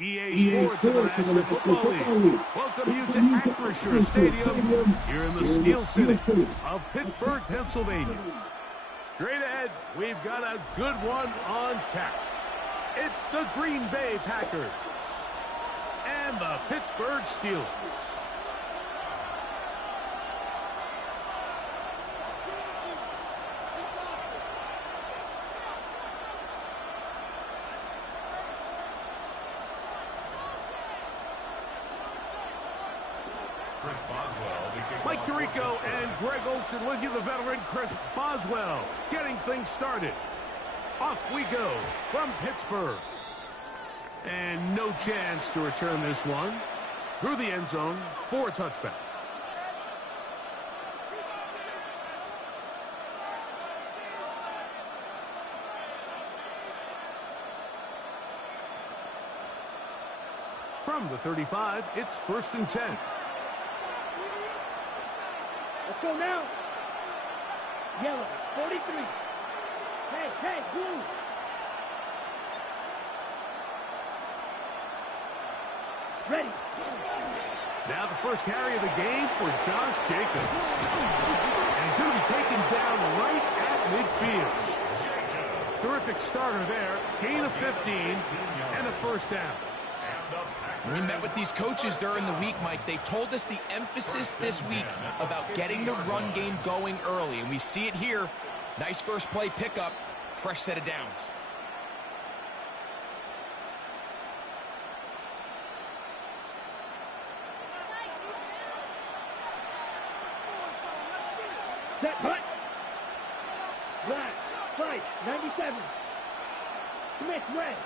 EA Sports and the National Football League welcome you to Acrisure Stadium here in the Steel City of Pittsburgh, Pennsylvania. Straight ahead, we've got a good one on tap. It's the Green Bay Packers and the Pittsburgh Steelers. Mike Tirico and Greg Olsen with you, the veteran Chris Boswell, getting things started. Off we go from Pittsburgh. And no chance to return this one. Through the end zone for a touchback. From the 35, it's 1st and 10. Let's go now. Yellow, 43. Hey, blue. Ready. Now the first carry of the game for Josh Jacobs. And he's going to be taken down right at midfield. Terrific starter there. Gain of 15 and a first down. We met with these coaches during the week, Mike. They told us the emphasis this week about getting the run game going early, and we see it here. Nice first play pickup, fresh set of downs. Set, punt. Black, fight, 97. Smith, red.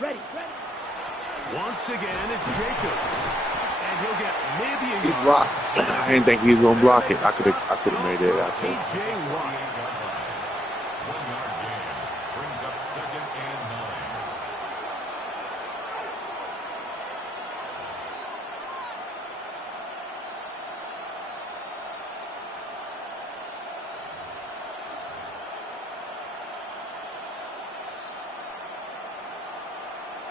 Ready. Once again, it's Jacobs. And he'll get maybe a He blocked. I didn't think he was going to block it. I could have made it. I think. T.J. Watt. 1 yard gain. Brings up 2nd and 9.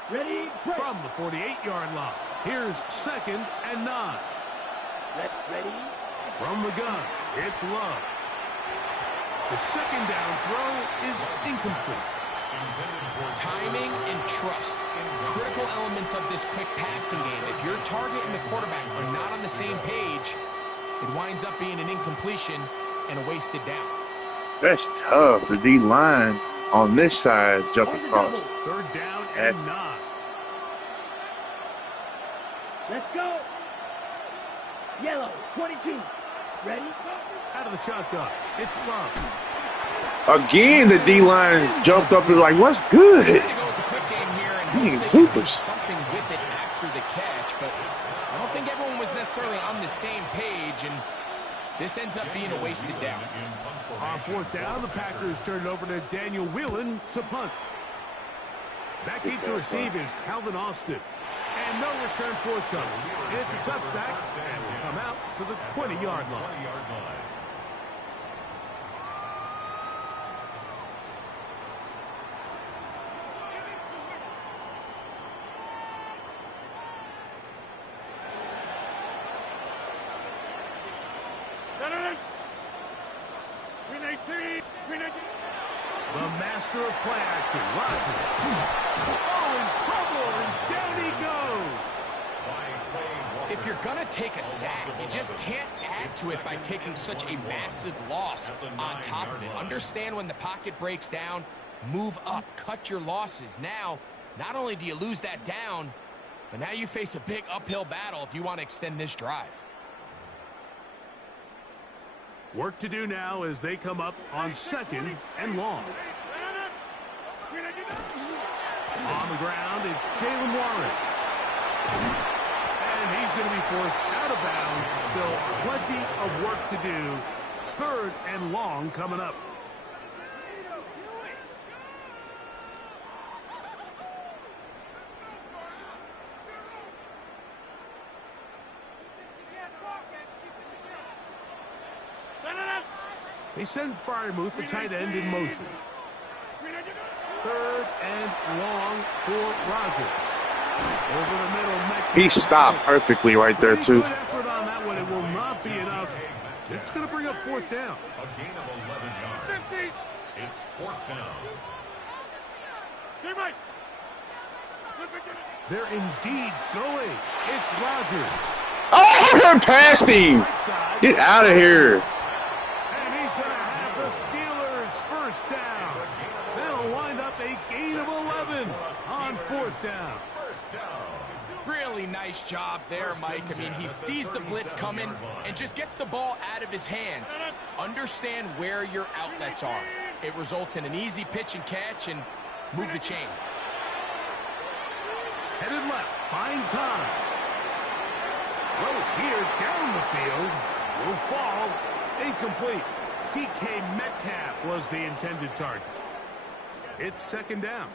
Ready, break. From the 48-yard line, here's 2nd and 9. Ready. From the gun, it's Love. The second down throw is incomplete. Timing and trust, critical elements of this quick passing game. If your target and the quarterback are not on the same page, it winds up being an incompletion and a wasted down. That's tough. The D-line on this side jumping across. 3rd down and 9. Let's go. Yellow, 22. Ready? Out of the shotgun, it's Love. Again, the D-line jumped up and like, what's good? Trying to go with the quick game here and He hopes is they can do hoopers. something with it after the catch, but I don't think everyone was necessarily necessarily on the same page, and this ends up being a wasted down. On fourth down, the Packers turn it over to Daniel Whelan to punt. Back in to receive is Calvin Austin. And no return forthcoming. It's a touchback and will come out to the 20-yard line. The master of play action, Rodgers. Oh, in trouble, and down he goes. If you're going to take a sack, you just can't add to it by taking such a massive loss on top of it. Understand when the pocket breaks down, move up, cut your losses. Now, not only do you lose that down, but now you face a big uphill battle if you want to extend this drive. Work to do now as they come up on 2nd and long. On the ground, it's Jalen Warren. And he's going to be forced out of bounds. Still plenty of work to do. 3rd and long coming up. They send Fryermuth, the tight end, in motion. 3rd and long for Rodgers. Over the middle, Metcalf. He stopped perfectly right there, too. Good effort on that one. It will not be enough. It's going to bring up 4th down. A gain of 11 yards. 50. It's 4th down. They're indeed going. It's Rodgers. Oh, I passed him. Get out of here. And he's going to have the Steelers first down. That'll wind up a gain of 11 on 4th down. Really nice job there, Mike. I mean, he sees the blitz coming and just gets the ball out of his hands. Understand where your outlets are. It results in an easy pitch and catch and move the chains. Headed left, buying time. Well, here down the field will fall. Incomplete. DK Metcalf was the intended target. It's 2nd down.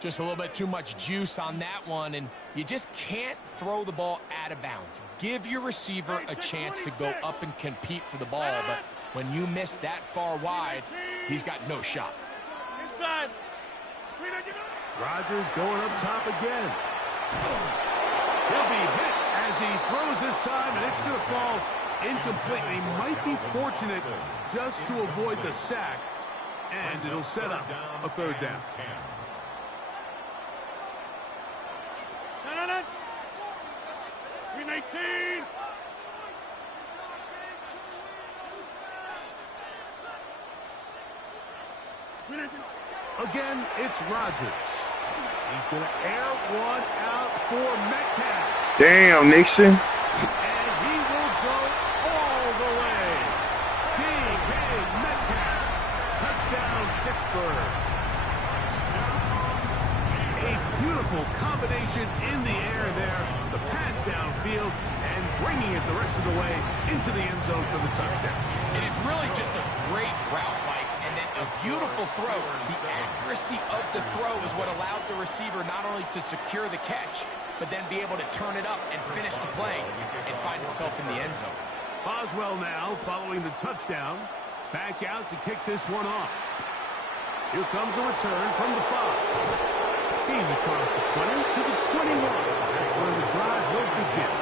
Just a little bit too much juice on that one, and you just can't throw the ball out of bounds. Give your receiver a chance to go up and compete for the ball, but when you miss that far wide, he's got no shot. Inside. Rodgers going up top again. He'll be hit as he throws this time, and it's going to fall incomplete. He might be fortunate just to avoid the sack, and it'll set up a 3rd down. 319. Again, it's Rodgers. He's going to air one out for Metcalf. Damn, Nixon. And he will go all the way. DK Metcalf. Touchdown, Pittsburgh. A beautiful combination in the air there. The pass downfield and bringing it the rest of the way into the end zone for the touchdown. And it's really just a great route, Mike. And then a beautiful throw. The accuracy of the throw is what allowed the receiver not only to secure the catch, but then be able to turn it up and finish the play and find himself in the end zone. Boswell now following the touchdown. Back out to kick this one off. Here comes a return from the 5. He's across the 20 to the 21. That's where the drive will begin.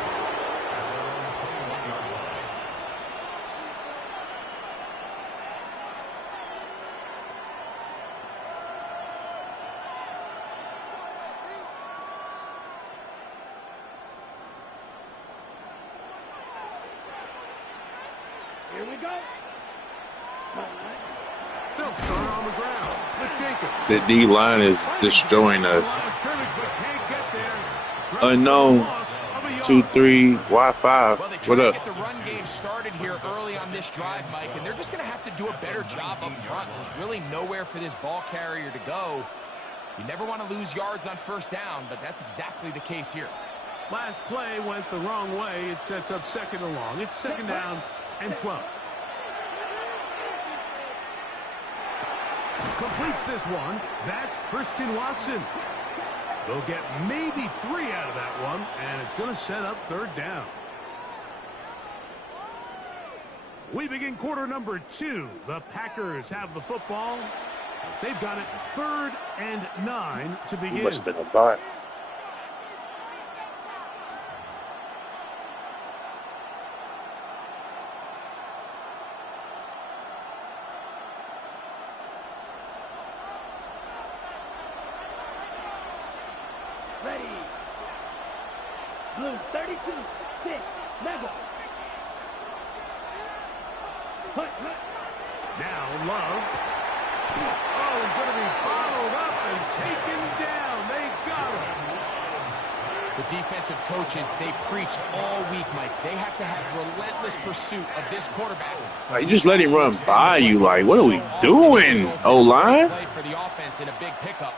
Here we go. They'll start on the ground with Jacobs. The D-line is destroying us. Unknown. 2-3 Y5. Well, they What try to up? get the run game started here early on this drive, Mike, and they're just going to have to do a better job up front. There's really nowhere for this ball carrier to go. You never want to lose yards on 1st down, but that's exactly the case here. Last play went the wrong way. It sets up second and long. It's second down and 12. Completes this one. That's Christian Watson. They'll get maybe 3 out of that one, and it's going to set up third down. We begin quarter number 2. The Packers have the football. They've got it 3rd and 9 to begin. He must have been a bot. Ready. Blue 32, 6, level. Now Love. Oh, he's going to be bottled up and taken down. They got him. The defensive coaches, they preached all week, Mike. They have to have relentless pursuit of this quarterback. You just let him run by you. Like, what are we doing, O-line? Play for the offense in a big pickup.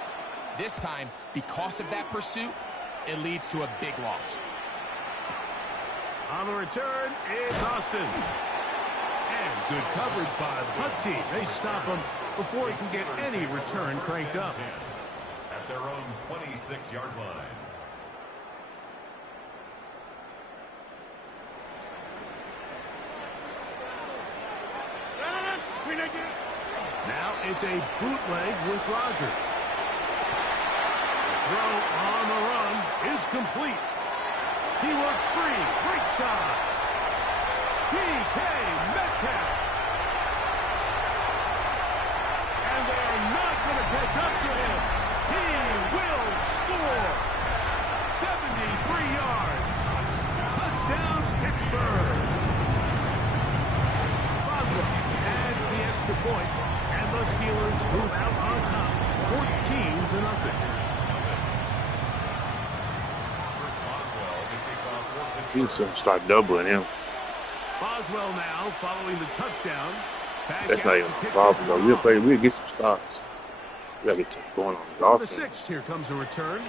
This time, because of that pursuit, it leads to a big loss. On the return, it's Austin. And good coverage by the punt team. They stop him before he can get any return cranked up. At their own 26-yard line. Now it's a bootleg with Rodgers. The throw on the run is complete. He works free, right side. DK Metcalf. And they're not going to catch up to him. He will score. 73 yards. Touchdown, Pittsburgh. Boswell adds the extra point, and the Steelers move out on top, 14-0. He's going to start doubling him. Boswell now following the touchdown. That's not even involved, though. We'll get some stops. We got to get something going on his offense. The 6, here comes a return.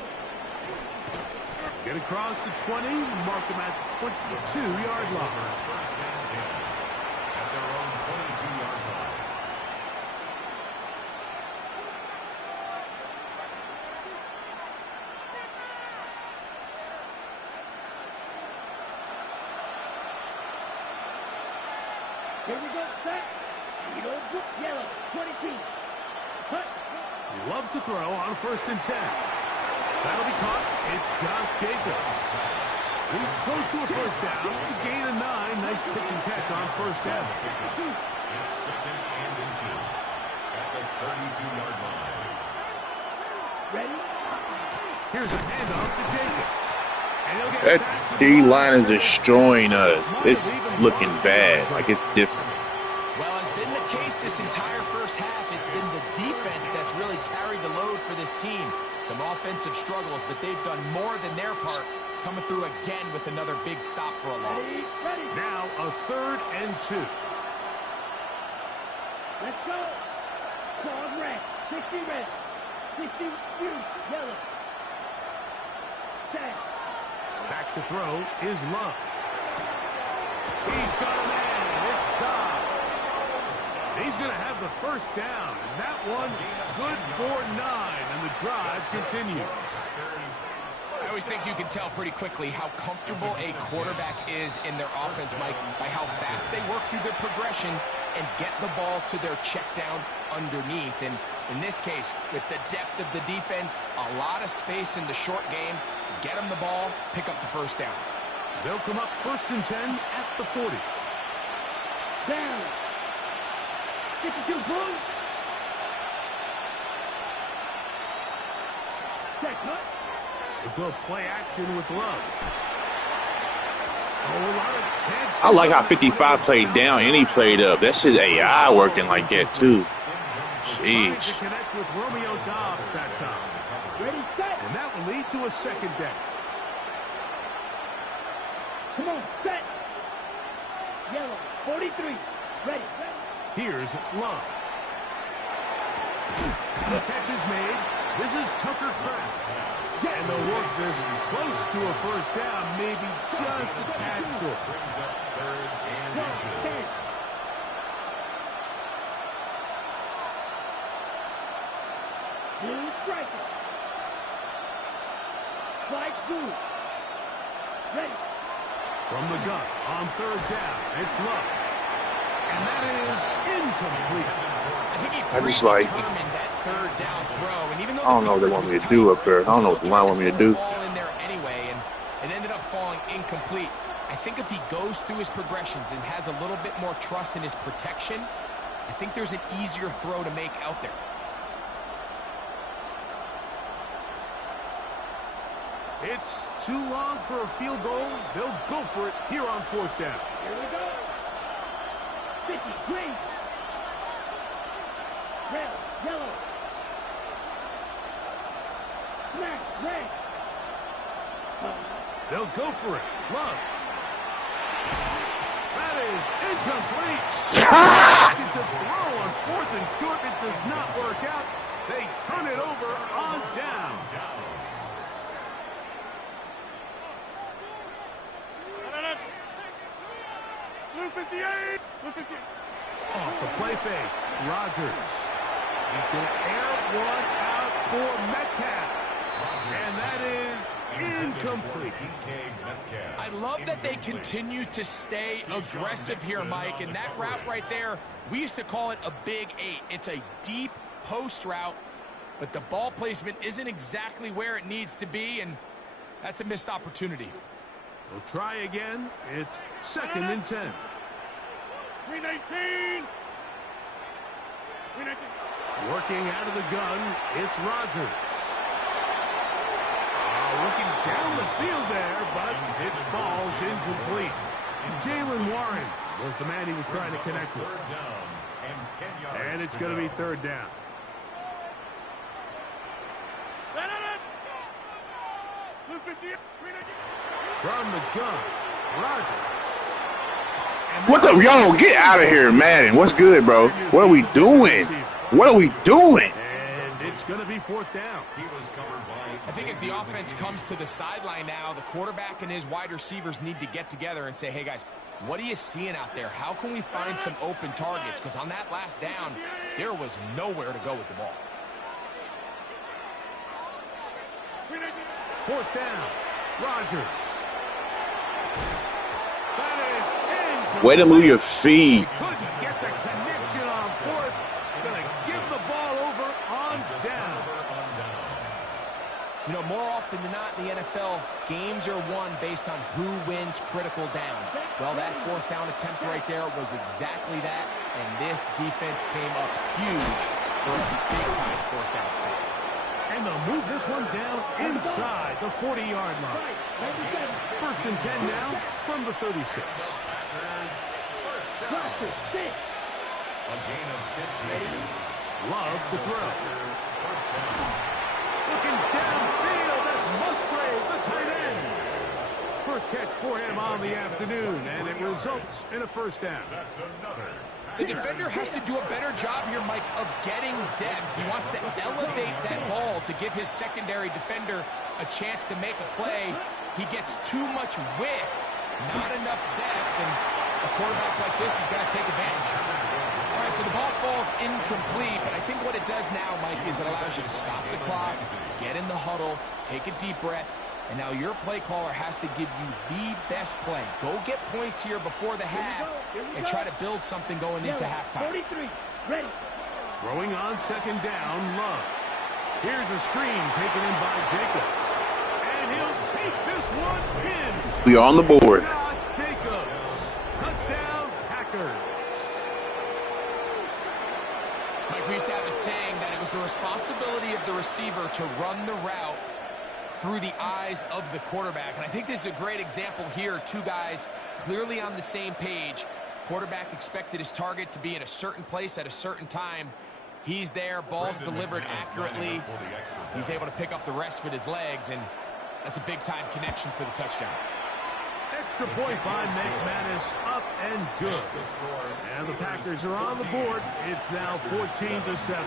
Get across the 20, mark him at the 22-yard line. First and 10 at their own 22-yard line. Here we go, set. Yellow, 22. Cut. Love to throw on 1st and 10. That'll be caught. It's Josh Jacobs. He's close to a first down to gain a 9. Nice pitch and catch on 1st down. It's 2nd and inches at the 32-yard line. Ready? Here's a handoff to Jacobs. And he'll get That back to the D-line is line. destroying us. It's looking bad. Like, it's different. Well, it's been the case this entire first half. It's been the defense that's really carried the load for this team. Some offensive struggles, but they've done more than their part, coming through again with another big stop for a loss. Ready. Now a 3rd and 2. Let's go. Claws red. 60 red. 60 yellow. Set. Back to throw is Love. He's got a man. It's Dobbs. He's going to have the first down. And that one good for 9. And the drive continues. I always think you can tell pretty quickly how comfortable a quarterback is in their offense, Mike, by how fast they work through their progression and get the ball to their check down underneath. And in this case, with the depth of the defense, a lot of space in the short game, get them the ball, pick up the first down. They'll come up 1st and 10 at the 40. Down. 52 blue. Check cut. They'll go play action with Love. Oh, a lot of chances. I like how 55 played down and he played up. That's his AI working like that, too. Trying to Jeez. connect with Romeo Dobbs that time. Ready, set. And that will lead to a 2nd down. Come on, set. Yellow, 43. Ready. Here's Love. The catch is made. This is Tucker Kraft. And they'll work this close to a first down, maybe just a tad short. Brings up third and inches. Blue striker. Strike two. Ready. From the gun on third down, it's Love. And that is incomplete. I think he I just like, predetermined that third down throw, and even though I don't know what they want me to do up there. I don't know what the line want me to do. Ball in there anyway, and it ended up falling incomplete. I think if he goes through his progressions and has a little bit more trust in his protection, I think there's an easier throw to make out there. It's too long for a field goal. They'll go for it here on fourth down. Here we go. 50, green. Red, yellow. Smash, red. They'll go for it. Love. That is incomplete. It's a throw on fourth and short. It does not work out. They turn it over on down. Off the play fake, Rodgers. He's going to air one out for Metcalf. And that is incomplete. I love that they continue to stay aggressive here, Mike. And that route right there, we used to call it a big 8. It's a deep post route, but the ball placement isn't exactly where it needs to be, and that's a missed opportunity. They'll try again. It's second and 10. 319. Working out of the gun, it's Rodgers. Looking down the field there, but it falls incomplete. Jalen Warren was the man he was trying to connect with. And it's going to be third down. From the gun, Rodgers. What the? Yo, get out of here, Madden. What's good, bro? What are we doing? What are we doing? And it's going to be fourth down. I think as the offense comes to the sideline now, the quarterback and his wide receivers need to get together and say, hey, guys, what are you seeing out there? How can we find some open targets? Because on that last down, there was nowhere to go with the ball. Fourth down, Rodgers. Way to move your feet. Couldn't get the connection on fourth. Going to give the ball over on down. You know, more often than not in the NFL, games are won based on who wins critical downs. Well, that fourth down attempt right there was exactly that, and this defense came up huge for a big-time fourth down stop. And they'll move this one down inside the 40-yard line. First and 10 now from the 36. A gain of 15. Love to throw. First down. Looking downfield, that's Musgrave, the tight end. First catch for him on the afternoon, and it results in a first down. That's another. The defender has to do a better job here, Mike, of getting depth. He wants to elevate that ball to give his secondary defender a chance to make a play. He gets too much width, not enough depth, and a quarterback like this is going to take advantage. All right, so the ball falls incomplete, but I think what it does now, Mike, is it allows you to stop the clock, get in the huddle, take a deep breath, and now your play caller has to give you the best play. Go get points here before the half and try to build something going into halftime. 43, ready. Throwing on second down, Love. Here's a screen taken in by Jacobs. And he'll take this one in. We are on the board. Josh Jacobs. Touchdown, Packers. Mike, we used to have a saying that it was the responsibility of the receiver to run the route through the eyes of the quarterback. And I think this is a great example here. Two guys clearly on the same page. Quarterback expected his target to be in a certain place at a certain time. He's there, ball's delivered accurately. He's able to pick up the rest with his legs, and that's a big-time connection for the touchdown. Extra point by McManus, up and good. And the Packers are on the board. It's now 14-7.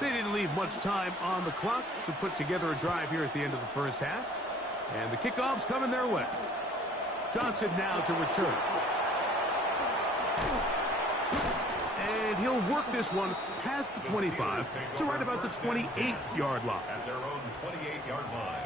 They didn't leave much time on the clock to put together a drive here at the end of the first half. And the kickoff's coming their way. Johnson now to return. And he'll work this one past the 25 to right about the 28-yard line. At their own 28-yard line.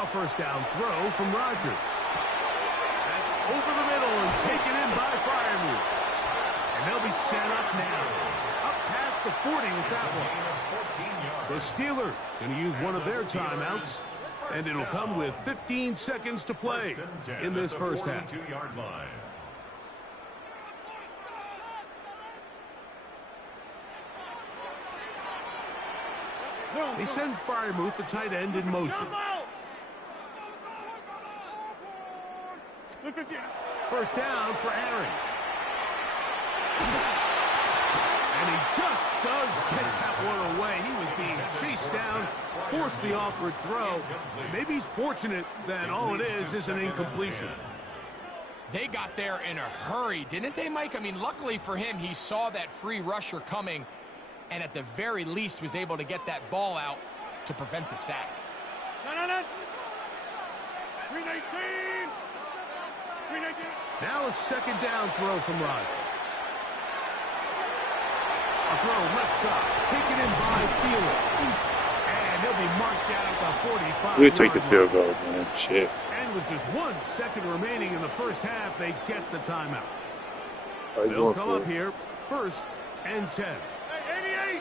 A first down throw from Rodgers. That's over the middle and taken in by Freiermuth. And they'll be set up now. Up past the 40 with that one. The Steelers going to use one of their timeouts. And it'll come with 15 seconds to play in this first half. They send Freiermuth, the tight end, in motion. First down for Aaron. And he just does get that one away. He was being chased down, forced the awkward throw. Maybe he's fortunate that all it is an incompletion. They got there in a hurry, didn't they, Mike? I mean, luckily for him, he saw that free rusher coming and at the very least was able to get that ball out to prevent the sack. Now a second down throw from Rodgers. A throw left side, taken in by Thielen. And he'll be marked down at the 45. We'll take the field goal, man. Shit. And with just 1 second remaining in the first half, they get the timeout. They'll come up here, 1st and 10. 88, 88,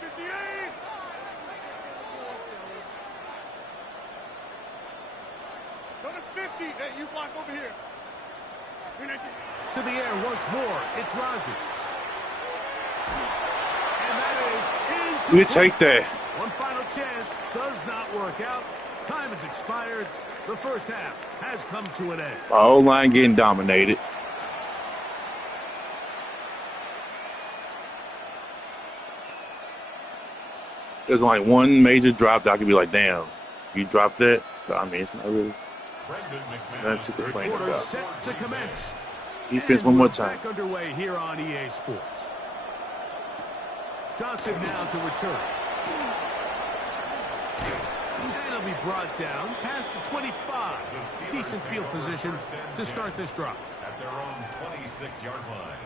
58. Go to 50. Hey, you block over here. To the air once more. It's Rodgers. And that is incomplete. We take that. One final chance does not work out. Time has expired. The first half has come to an end. Our O-line getting dominated. There's like one major drop that I could be like, damn, you dropped that? I mean, it's not really nothing to complain about. Set to commence. Defense one more time. Back underway here on EA Sports. Johnson now to return. And he'll be brought down past the 25. Decent field position to start this drive. At their own 26-yard line.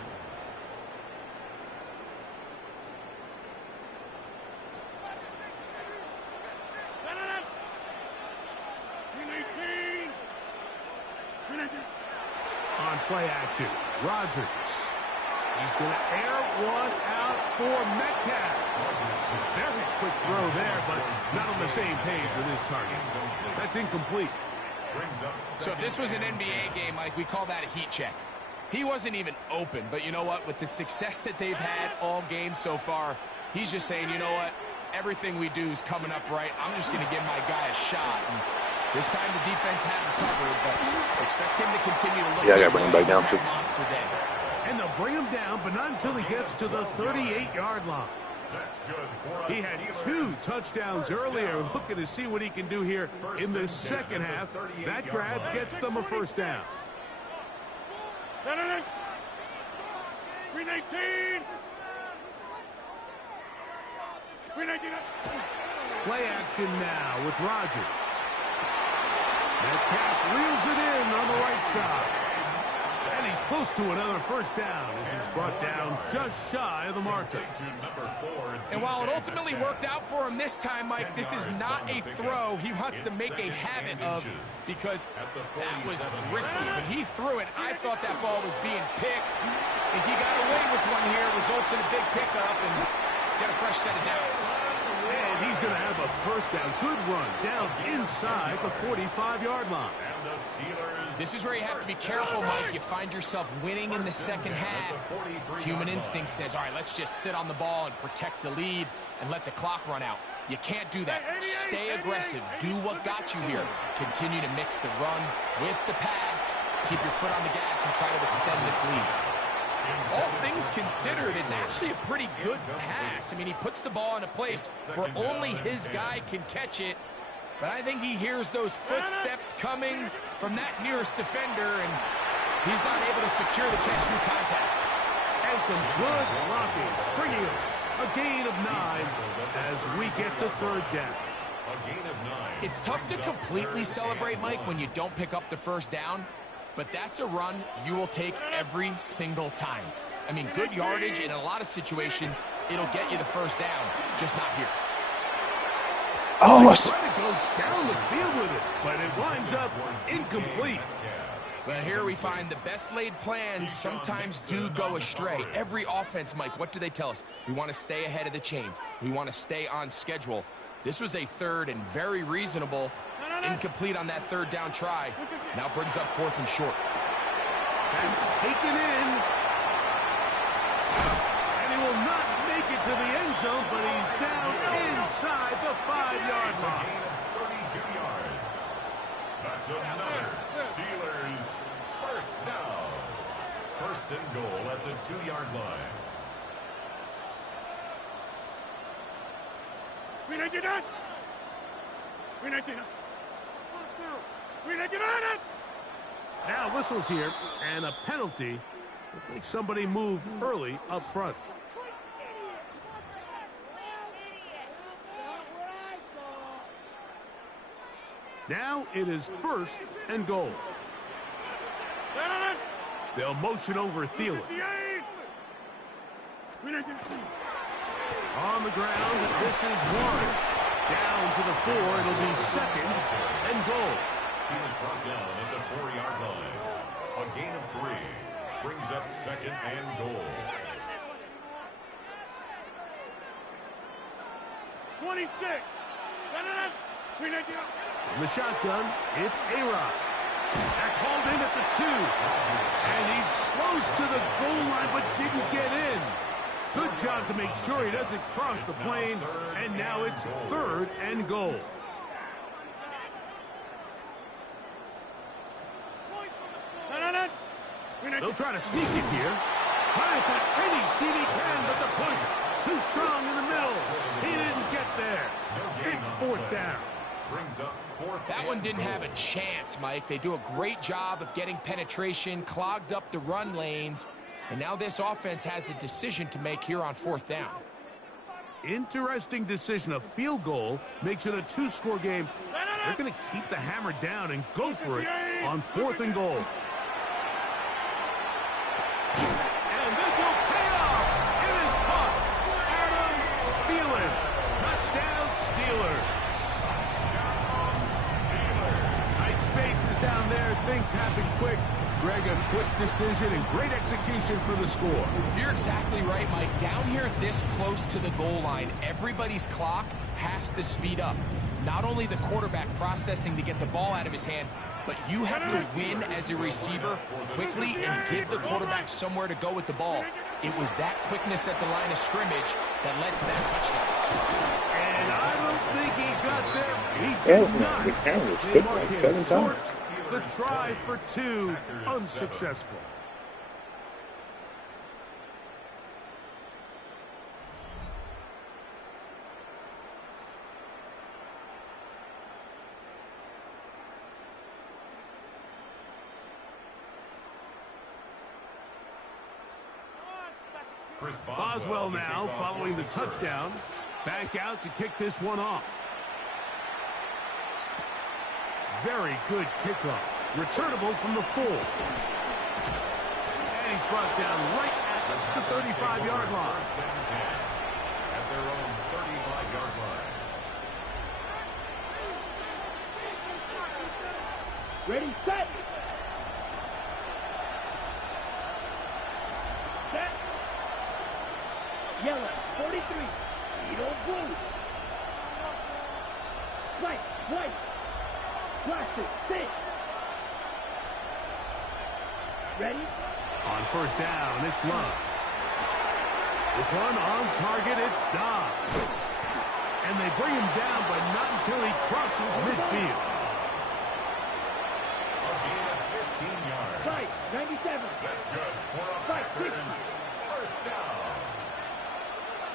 On play action, Rodgers. He's going to air one out for Metcalf. Very quick throw there, but not on the same page with his target. That's incomplete. So if this was an NBA game, Mike, we call that a heat check. He wasn't even open, but you know what? With the success that they've had all game so far, he's just saying, you know what? Everything we do is coming up right. I'm just going to give my guy a shot. And this time the defense had him covered, but expect him to continue to look. Yeah, I got to bring him back down too. Monster day. And they'll bring him down, but not until he gets to the 38-yard line. That's good for us. He had 2 touchdowns earlier. Looking to see what he can do here in the second half. That grab gets them a first down. 319. Play action now with Rodgers. Metcalf reels it in on the right side. And he's close to another first down as he's brought down just shy of the marker. And while it ultimately worked out for him this time, Mike, this is not a throw he wants to make a habit of because that was risky. When he threw it, I thought that ball was being picked. If he got away with one here, results in a big pickup and get a fresh set of downs. And he's going to have a first down. Good run down inside the 45-yard line. This is where you have to be careful, Mike. You find yourself winning in the second half. Human instinct says, all right, let's just sit on the ball and protect the lead and let the clock run out. You can't do that. Stay aggressive. Do what got you here. Continue to mix the run with the pass keep your foot on the gas and try to extend this lead. All things considered, it's actually a pretty good pass. I mean, he puts the ball in a place where only his guy can catch it. But I think he hears those footsteps coming from that nearest defender, and he's not able to secure the catch through contact. And some good blocking, springing him. A gain of 9 as we get to third down. It's tough to completely celebrate, Mike, when you don't pick up the first down, but that's a run you will take every single time. I mean, good yardage in a lot of situations, it'll get you the first down, just not here. Oh, trying to go down the field with it, but it winds up incomplete. But here we find the best laid plans sometimes do go astray. Every offense, Mike, what do they tell us? We want to stay ahead of the chains. We want to stay on schedule. This was a third and very reasonable. Incomplete on that third down try. Now brings up 4th and short. That's taken in. And he will not make it to the end zone, but he's down inside the 5-yard line. 32 yards. That's another Steelers first down. First and goal at the 2-yard line. Now whistles here, and a penalty. I think somebody moved early up front. Now it is 1st and goal. They'll motion over Thielen. On the ground, this is 1. Down to the 4, it'll be 2nd and goal. He was brought down at the 4-yard line. A gain of 3 brings up 2nd and goal. 26. In the shotgun, it's A-Rod. That's hauled in at the 2. And he's close to the goal line, but didn't get in. Good job to make sure he doesn't cross the plane. And now it's 3rd and goal. They'll try to sneak it here. Trying for any seat he can, but the push too strong in the middle. He didn't get there. It's 4th down. Brings up 4th. That one didn't have a chance, Mike. They do a great job of getting penetration, clogged up the run lanes, and now this offense has a decision to make here on 4th down. Interesting decision. A field goal makes it a 2-score game. They're going to keep the hammer down and go for it on 4th and goal. And this will pay off. It is caught. Adam Thielen. Touchdown, Steelers. Tight spaces down there. Things happen quick. Greg, a quick decision and great execution for the score. You're exactly right, Mike. Down here this close to the goal line, everybody's clock has to speed up. Not only the quarterback processing to get the ball out of his hand, but you have to win as a receiver quickly and give the quarterback somewhere to go with the ball. It was that quickness at the line of scrimmage that led to that touchdown. And I don't think he got there. He did not. The camera skipped like 7 times. The try for 2, unsuccessful. Boswell now following the touchdown. Back out to kick this one off. Very good kickoff. Returnable from the 4. And he's brought down right at the 35-yard line. At their own 35-yard line. Ready, set. Set. Yellow, 43. Beetle blue. Right, white. Plastic, sit. Ready? On 1st down, it's Love. This one on target, it's Dobbs. And they bring him down, but not until he crosses midfield. A gain of 15 yards. 97. That's good for a Packers first down.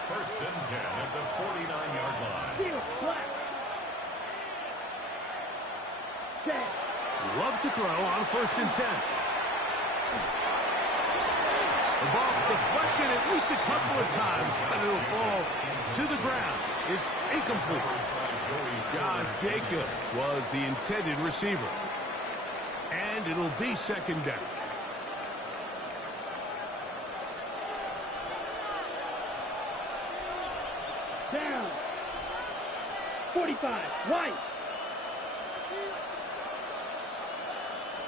First and 10 at the 49-yard line. Field, black. 10. Love to throw on first and 10. The ball deflected at least a couple of times, but it'll fall to the ground. It's incomplete. Josh Jacobs was the intended receiver. And it'll be second down. Down. 45. White.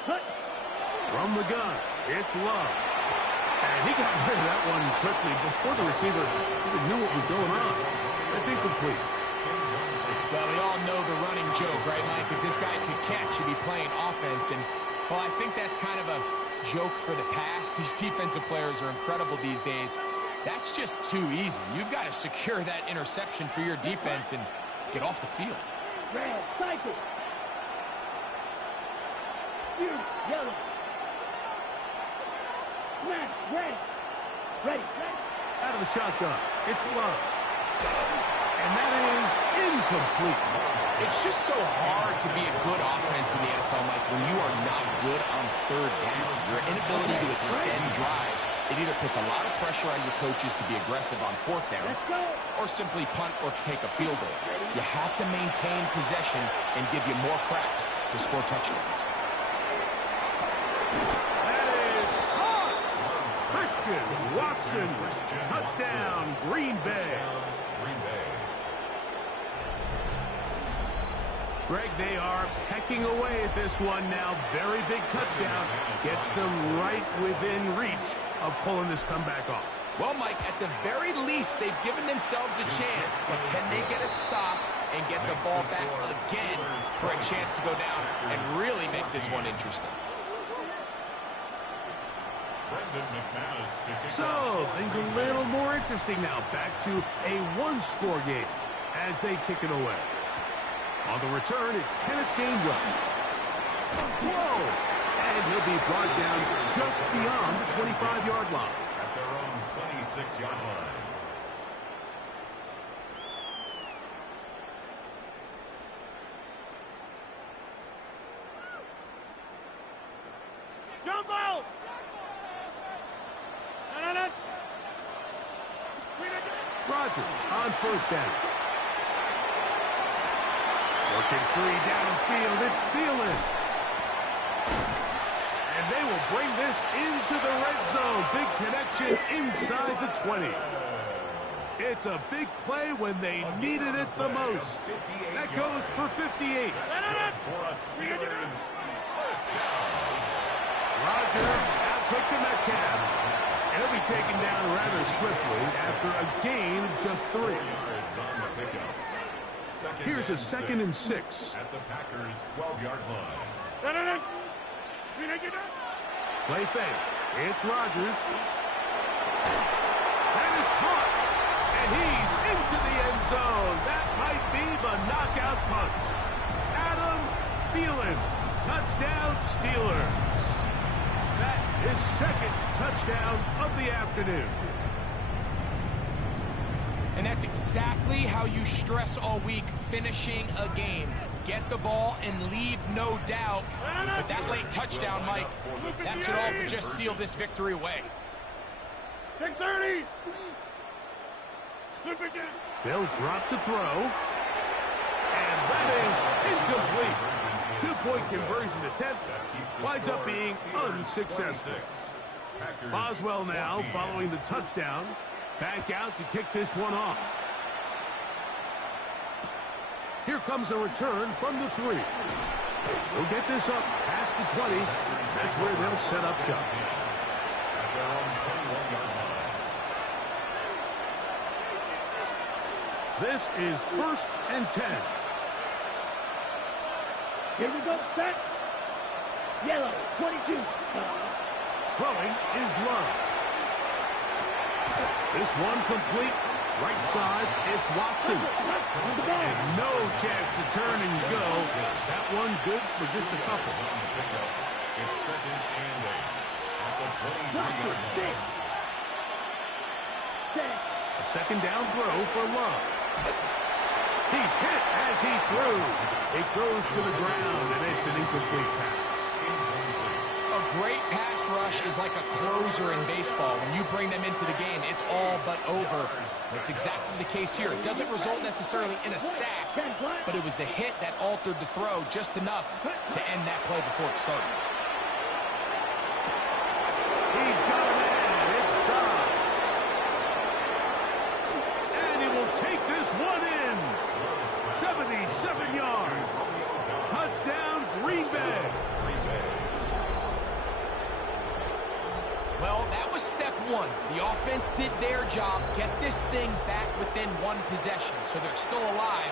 Cut. From the gun, it's Love. And he got rid of that one quickly before the receiver even knew what was going on. That's incomplete. Well, we all know the running joke, right, Mike? If this guy could catch, he'd be playing offense. And, well, I think that's kind of a joke for the past. These defensive players are incredible these days. That's just too easy. You've got to secure that interception for your defense and get off the field. Red. Cycle. Blue. Yellow. Smash. Red. Ready. Out of the shotgun, it's Love. And that is incomplete. It's just so hard to be a good offense in the NFL, Mike, when you are not good on third down. Your inability to extend drives, it either puts a lot of pressure on your coaches to be aggressive on fourth down or simply punt or take a field goal. You have to maintain possession and give you more cracks to score touchdowns. That is caught. Christian Watson. Touchdown, Green Bay. Greg, they are pecking away at this one now. Very big touchdown. Gets them right within reach of pulling this comeback off. Well, Mike, at the very least, they've given themselves a chance. But can they get a stop and get the ball back again for a chance to go down and really make this one interesting? So, things a little more interesting now. Back to a one-score game as they kick it away. On the return, it's Kenneth Gainwell. Whoa! And he'll be brought down just beyond the 25-yard line. At their own 26-yard line. Jumbo! Rodgers on first down. Working free downfield, it's Thielen. And they will bring this into the red zone. Big connection inside the 20. It's a big play when they needed it the most. That goes for 58. Rodgers out quick to Metcalf. And he'll be taken down rather swiftly after a gain of just 3. Here's a 2nd and 6. At the Packers' 12-yard line. Play fake. It's Rodgers. That is caught. And he's into the end zone. That might be the knockout punch. Adam Thielen. Touchdown Steelers. That is second touchdown of the afternoon. And that's exactly how you stress all week, finishing a game. Get the ball and leave no doubt. But that late touchdown, Mike, that should all just seal this victory away. 6:30. They'll drop to throw. And that is incomplete. Two-point conversion attempt winds up being unsuccessful. Boswell now following the touchdown. Back out to kick this one off. Here comes a return from the 3. They'll get this up past the 20. That's where they'll set up shop. This is 1st and 10. Here we go. Set. Yellow. 22. Throwing is Love. This one complete. Right side, it's Watson. And no chance to turn and go. That one good for just a couple. It's 2nd and 8. the 23-yard line. A second down throw for Love. He's hit as he threw. It goes to the ground, and it's an incomplete pass. A great pass rush is like a closer in baseball. When you bring them into the game, it's all but over. That's exactly the case here. It doesn't result necessarily in a sack, but it was the hit that altered the throw just enough to end that play before it started. He's got a man. It's gone. And he will take this one in. 77 yards. Touchdown, Green Bay. Well, that was step one. The offense did their job, get this thing back within one possession, so they're still alive.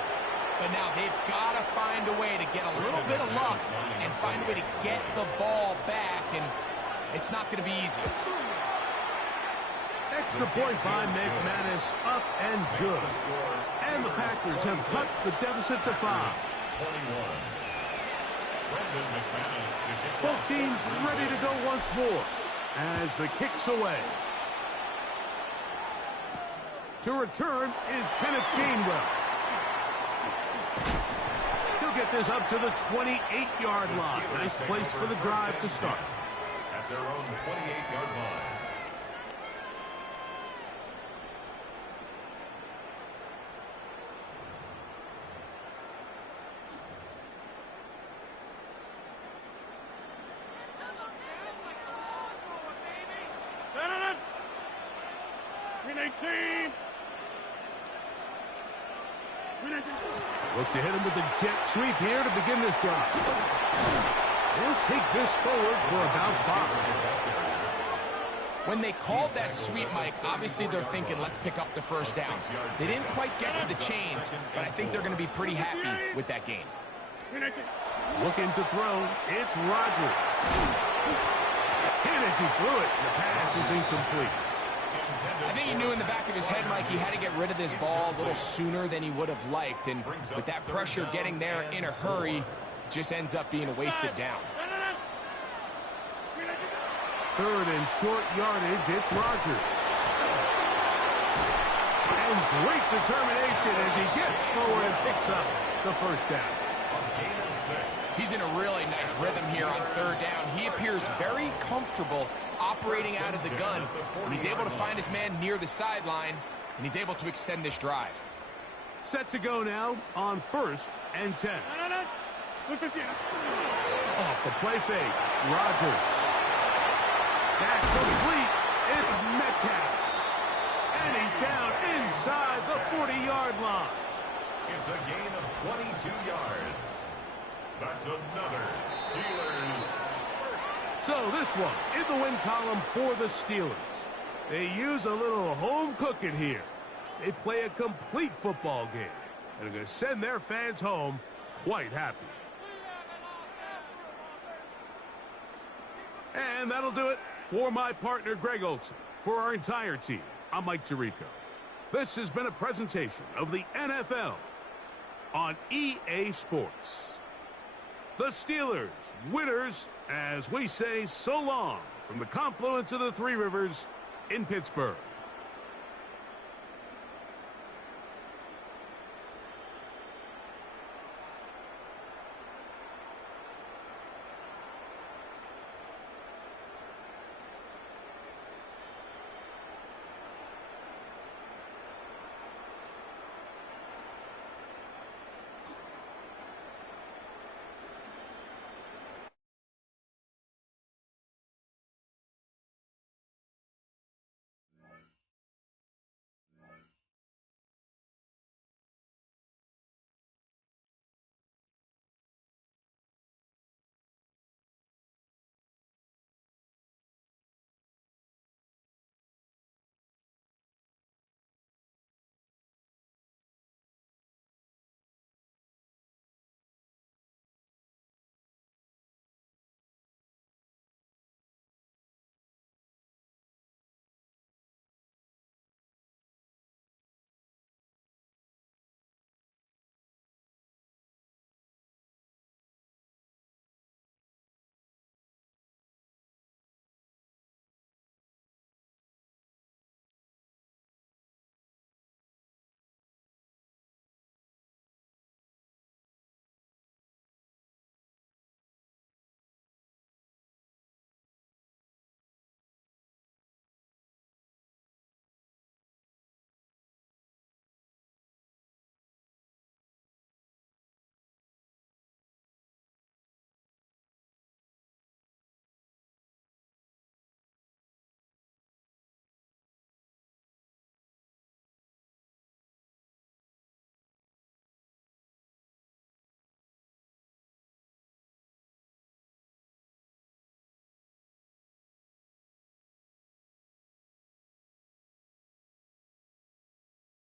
But now they've got to find a way to get a little bit of luck and find a way to get the ball back, and it's not going to be easy. Extra point by McManus, up and good. And the Packers have cut the deficit to 5. Both teams ready to go once more as the kick's away. To return is Kenneth Gainwell. He'll get this up to the 28-yard line. Nice place for the drive to start. At their own 28-yard line. Look to hit him with the jet sweep here to begin this drive. They'll take this forward for about 5. When they called that sweep, Mike, obviously they're thinking, let's pick up the first down. They didn't quite get to the chains, but I think they're going to be pretty happy with that game. Looking to throw, it's Rodgers. Hit as he threw it. The pass is incomplete. I think he knew in the back of his head, Mike, he had to get rid of this ball a little sooner than he would have liked. And with that pressure getting there in a hurry, it just ends up being a wasted down. Third and short yardage, it's Rodgers. And great determination as he gets forward and picks up the first down. He's in a really nice rhythm here on third down. He appears very comfortable operating out of the gun. And he's able to find his man near the sideline, and he's able to extend this drive. Set to go now on 1st and 10. Off the play fake, Rodgers. That's complete. It's Metcalf. And he's down inside the 40-yard line. It's a gain of 22 yards. That's another Steelers. So this one in the win column for the Steelers. They use a little home cooking here. They play a complete football game and are going to send their fans home quite happy. And that'll do it for my partner Greg Olson. For our entire team, I'm Mike Tirico. This has been a presentation of the NFL on EA Sports. The Steelers, winners, as we say so long from the confluence of the Three Rivers in Pittsburgh.